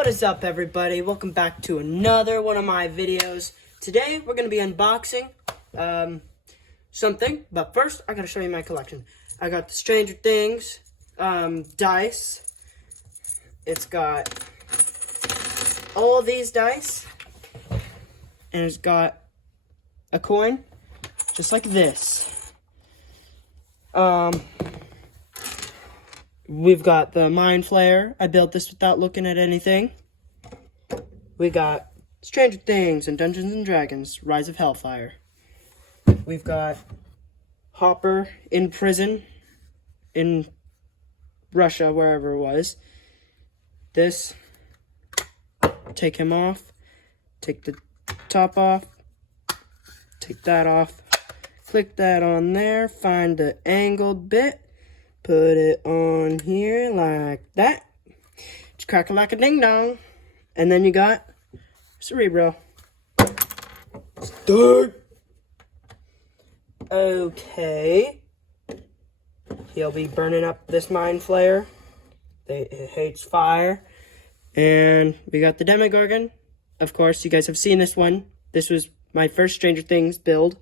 What is up, everybody? Welcome back to another one of my videos. Today we're going to be unboxing something, but first I got to show you my collection. I got the Stranger Things dice. It's got all these dice, and it's got a coin just like this. We've got the Mind Flayer. I built this without looking at anything. We got Stranger Things and Dungeons and Dragons, Rise of Hellfire. We've got Hopper in prison in Russia, wherever it was. This, take him off, take the top off, take that off, click that on there, find the angled bit, put it on here like that. Just crack it like a ding-dong. And then you got Cerebro. Start. Okay. He'll be burning up this Mind Flayer. It hates fire. And we got the Demogorgon. Of course, you guys have seen this one. This was my first Stranger Things build.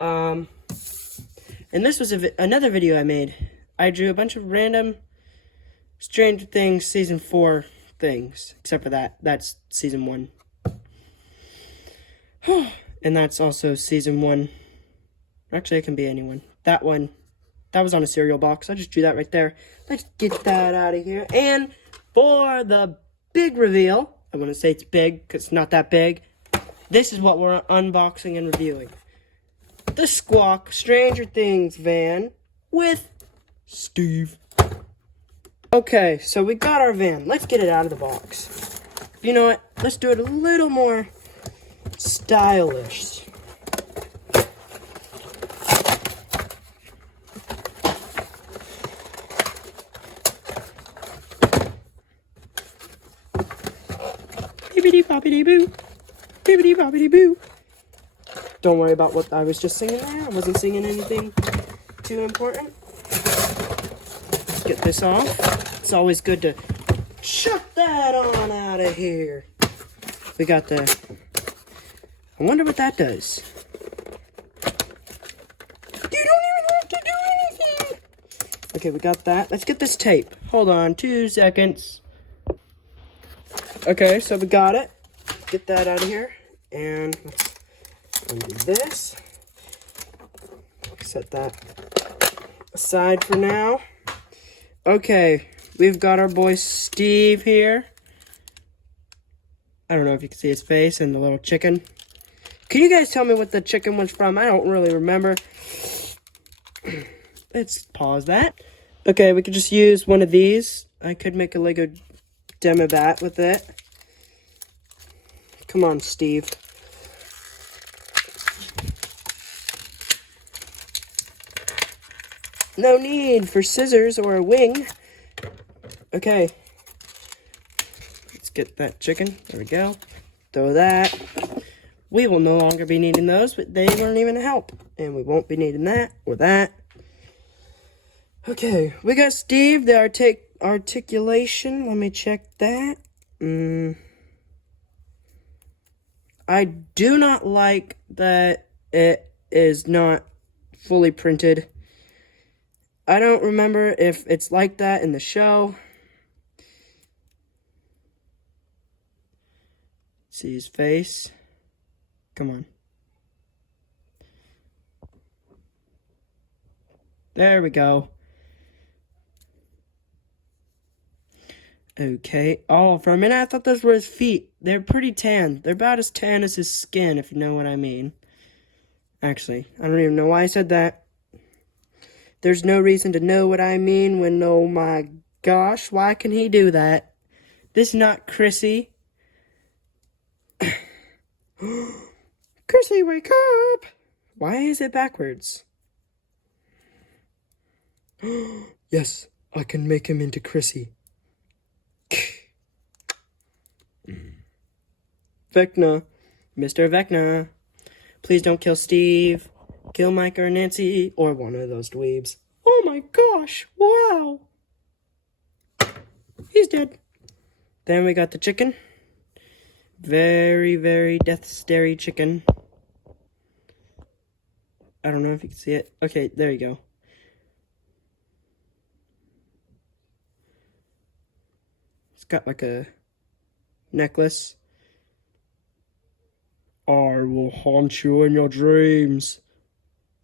And this was another video I made. I drew a bunch of random Stranger Things Season 4 things. Except for that. That's Season 1. And that's also Season 1. Actually, it can be anyone. That one. That was on a cereal box. I just drew that right there. Let's get that out of here. And for the big reveal, I want to say it's big because it's not that big. This is what we're unboxing and reviewing. The Squawk Stranger Things van with Steve. Okay, so we got our van. Let's get it out of the box. You know what? Let's do it a little more stylish. Bibbidi-bobbidi-boo. Bibbidi-bobbidi-boo. Don't worry about what I was just singing there. I wasn't singing anything too important. Let's get this off. It's always good to chuck that on out of here. We got the... I wonder what that does. You don't even have to do anything. Okay, we got that. Let's get this tape. Hold on 2 seconds. Okay, so we got it. Get that out of here. And let's undo this. Set that aside for now. Okay, we've got our boy Steve here. I don't know if you can see his face and the little chicken. Can you guys tell me what the chicken was from? I don't really remember. Let's pause that. Okay, we could just use one of these. I could make a Lego demo bat with it. Come on, Steve. No need for scissors or a wing. Okay. Let's get that chicken. There we go. Throw that. We will no longer be needing those, but they weren't even a help. And we won't be needing that or that. Okay. We got Steve, the articulation. Let me check that. I do not like that it is not fully printed. I don't remember if it's like that in the show. See his face. Come on. There we go. Okay. Oh, for a minute I thought those were his feet. They're pretty tan. They're about as tan as his skin, if you know what I mean. Actually, I don't even know why I said that. There's no reason to know what I mean when, oh my gosh, why can he do that? This is not Chrissy. Chrissy, wake up! Why is it backwards? Yes, I can make him into Chrissy. Vecna. Mr. Vecna. Please don't kill Steve. Kill Mike or Nancy, or one of those dweebs. Oh my gosh, wow. He's dead. Then we got the chicken. Very, very death-stary chicken. I don't know if you can see it. Okay, there you go. It's got like a necklace. I will haunt you in your dreams.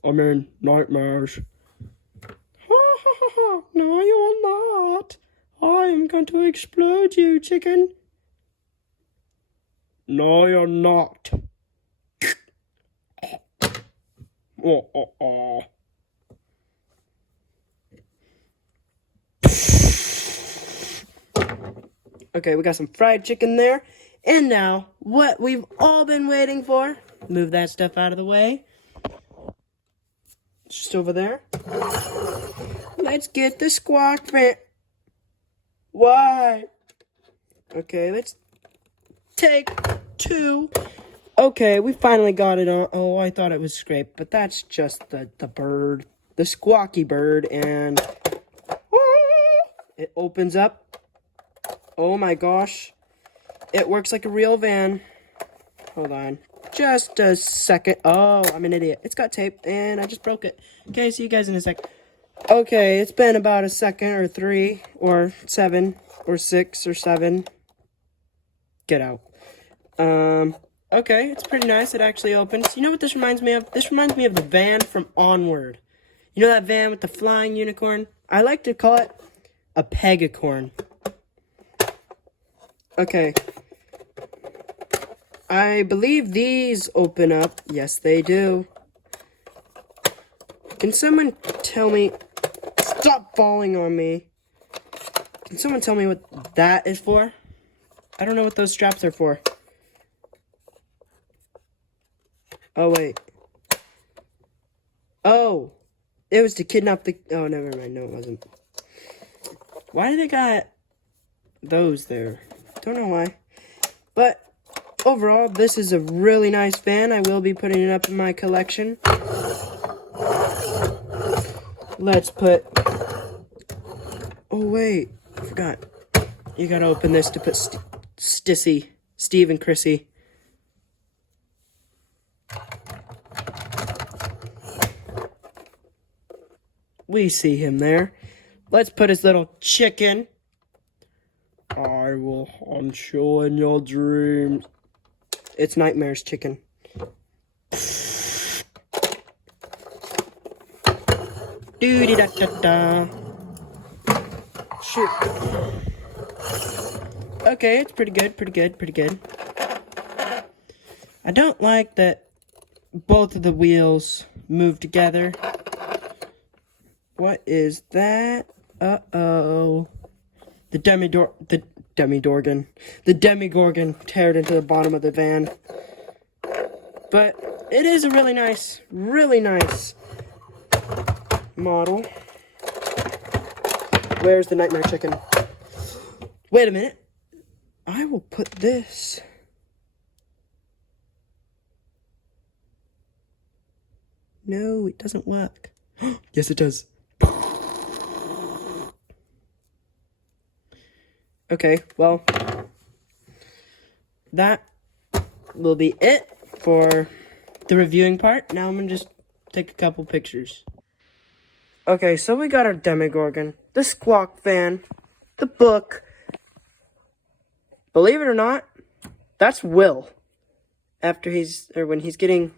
I mean, nightmares. Ha ha ha ha. No, you're not. I am going to explode you, chicken. No, you're not. Oh, oh, oh. Okay, we got some fried chicken there. And now, what we've all been waiting for. Move that stuff out of the way. Just over there. Let's get the squawk fan. Why? Okay, let's take 2. Okay, we finally got it on. Oh, I thought it was scraped, but that's just the bird. The squawky bird, and it opens up. Oh my gosh. It works like a real van. Hold on. Just a second. Oh, I'm an idiot. It's got tape, and I just broke it. Okay, see you guys in a sec. Okay, it's been about a second, or 3, or 7, or 6, or 7. Get out. Okay, it's pretty nice. It actually opens. You know what this reminds me of? This reminds me of the van from Onward. You know that van with the flying unicorn? I like to call it a pegacorn. Okay. I believe these open up. Yes, they do. Can someone tell me... Stop falling on me. Can someone tell me what that is for? I don't know what those straps are for. Oh, wait. Oh. It was to kidnap the... Oh, never mind. No, it wasn't. Why did they got those there? Don't know why. But overall, this is a really nice fan. I will be putting it up in my collection. Let's put... Oh, wait. I forgot. You gotta open this to put Steve and Chrissy. We see him there. Let's put his little chicken. I will haunt you in your dreams. It's Nightmare's chicken. Doo-dee-da-da-da. Shoot. Okay, it's pretty good, pretty good, pretty good. I don't like that both of the wheels move together. What is that? Uh-oh. The Demigorgon teared into the bottom of the van. But it is a really nice model. Where's the Nightmare chicken? Wait a minute. I will put this. No, it doesn't work. Yes, it does. Okay, well, that will be it for the reviewing part. Now I'm going to just take a couple pictures. Okay, so we got our Demigorgon, the Squawk fan, the book. Believe it or not, that's Will. When he's getting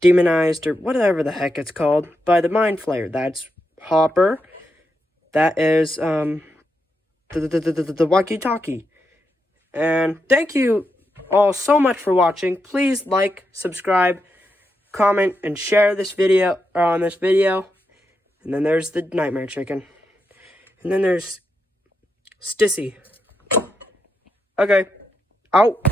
demonized, or whatever the heck it's called, by the Mind Flayer. That's Hopper. That is, the walkie-talkie. And thank you all so much for watching. Please like, subscribe, comment, and share this video, or on this video. And then there's the Nightmare chicken. And then there's Stissy. Okay. Out.